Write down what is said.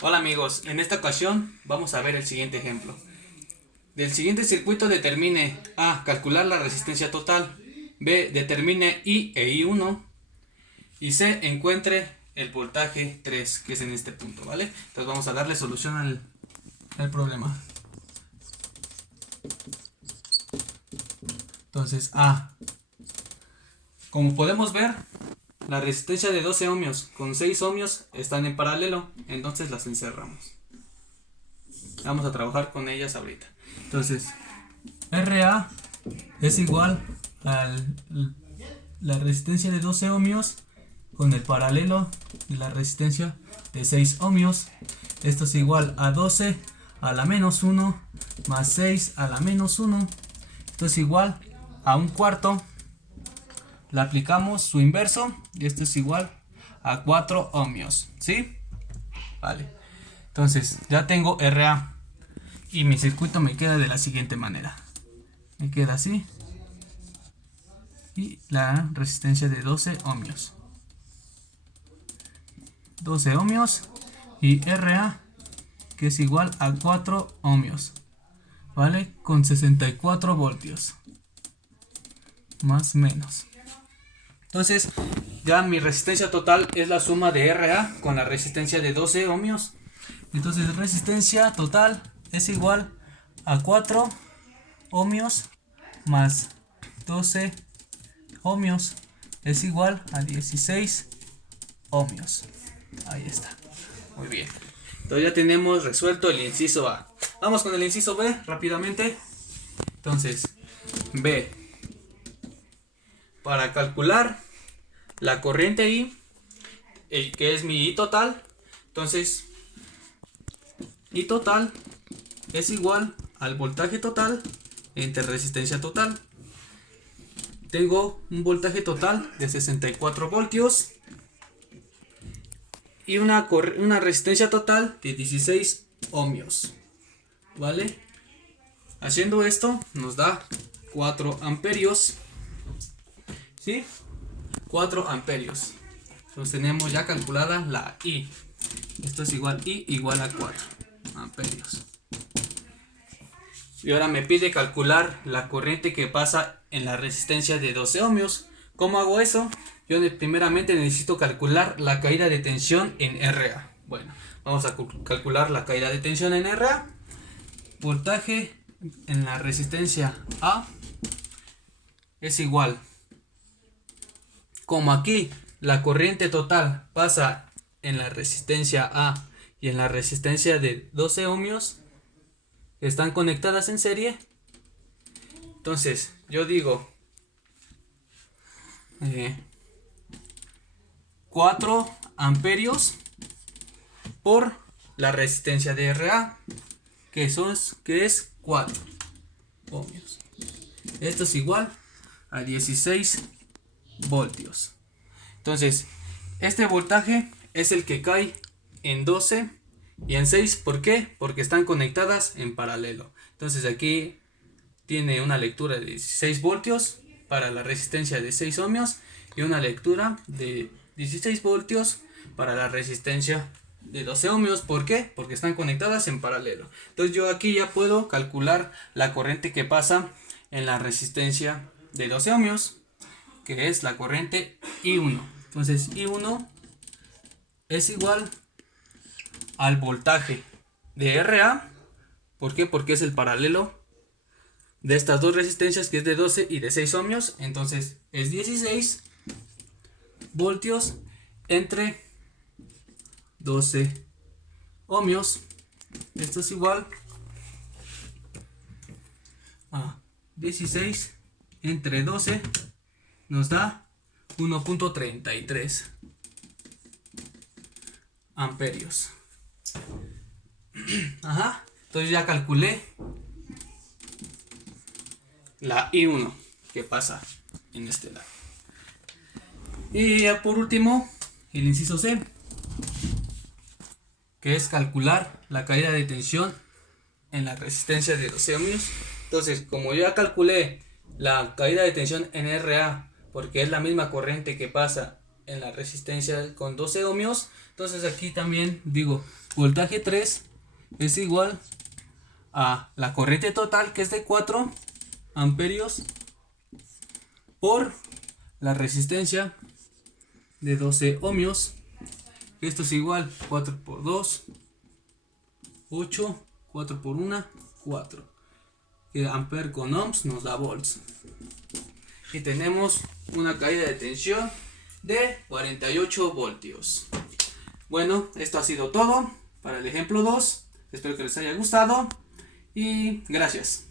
Hola amigos, en esta ocasión vamos a ver el siguiente ejemplo. Del siguiente circuito determine A. Calcular la resistencia total. B. Determine I e I1. Y C. Encuentre el voltaje 3, que es en este punto, ¿vale? Entonces vamos a darle solución al problema. Entonces A. Como podemos ver, la resistencia de 12 ohmios con 6 ohmios están en paralelo, entonces las encerramos. Vamos a trabajar con ellas ahorita. Entonces, RA es igual a la resistencia de 12 ohmios con el paralelo de la resistencia de 6 ohmios. Esto es igual a 12 a la menos 1 más 6 a la menos 1. Esto es igual a un cuarto. Le aplicamos su inverso y esto es igual a 4 ohmios. ¿Sí? Vale. Entonces ya tengo RA y mi circuito me queda de la siguiente manera. Me queda así. Y la resistencia de 12 ohmios. 12 ohmios y RA, que es igual a 4 ohmios. ¿Vale? Con 64 voltios. Más o menos. Entonces, ya mi resistencia total es la suma de RA con la resistencia de 12 ohmios. Entonces, resistencia total es igual a 4 ohmios más 12 ohmios es igual a 16 ohmios. Ahí está. Muy bien. Entonces ya tenemos resuelto el inciso A. Vamos con el inciso B rápidamente. Entonces, B. Para calcular la corriente I, que es mi I total, entonces I total es igual al voltaje total entre resistencia total. Tengo un voltaje total de 64 voltios y una resistencia total de 16 ohmios. ¿Vale? Haciendo esto nos da 4 amperios. ¿Sí? 4 amperios. Entonces tenemos ya calculada la I. Esto es igual I igual a 4 amperios. Y ahora me pide calcular la corriente que pasa en la resistencia de 12 ohmios. ¿Cómo hago eso? Yo primeramente necesito calcular la caída de tensión en RA. Bueno, vamos a calcular la caída de tensión en RA. Voltaje en la resistencia A es igual. Como aquí la corriente total pasa en la resistencia A y en la resistencia de 12 ohmios, están conectadas en serie. Entonces yo digo 4 amperios por la resistencia de RA, que es 4 ohmios. Esto es igual a 16 voltios. Entonces este voltaje es el que cae en 12 y en 6. ¿Por qué? Porque están conectadas en paralelo. Entonces aquí tiene una lectura de 16 voltios para la resistencia de 6 ohmios y una lectura de 16 voltios para la resistencia de 12 ohmios. ¿Por qué? Porque están conectadas en paralelo. Entonces yo aquí ya puedo calcular la corriente que pasa en la resistencia de 12 ohmios, que es la corriente I1. Entonces I1 es igual al voltaje de RA. ¿Por qué? Porque es el paralelo de estas dos resistencias, que es de 12 y de 6 ohmios. Entonces es 16 voltios entre 12 ohmios. Esto es igual a 16 entre 12, nos da 1.33 amperios. Ajá. Entonces ya calculé la I1 que pasa en este lado. Y ya por último, el inciso C, que es calcular la caída de tensión en la resistencia de 12 ohmios. Entonces, como ya calculé la caída de tensión en RA, porque es la misma corriente que pasa en la resistencia con 12 ohmios, entonces aquí también digo voltaje 3 es igual a la corriente total, que es de 4 amperios, por la resistencia de 12 ohmios. Esto es igual 4 por 2, 8, 4 por 1, 4. Que amper con ohms nos da volts. Y tenemos una caída de tensión de 48 voltios. Bueno, esto ha sido todo para el ejemplo 2. Espero que les haya gustado y gracias.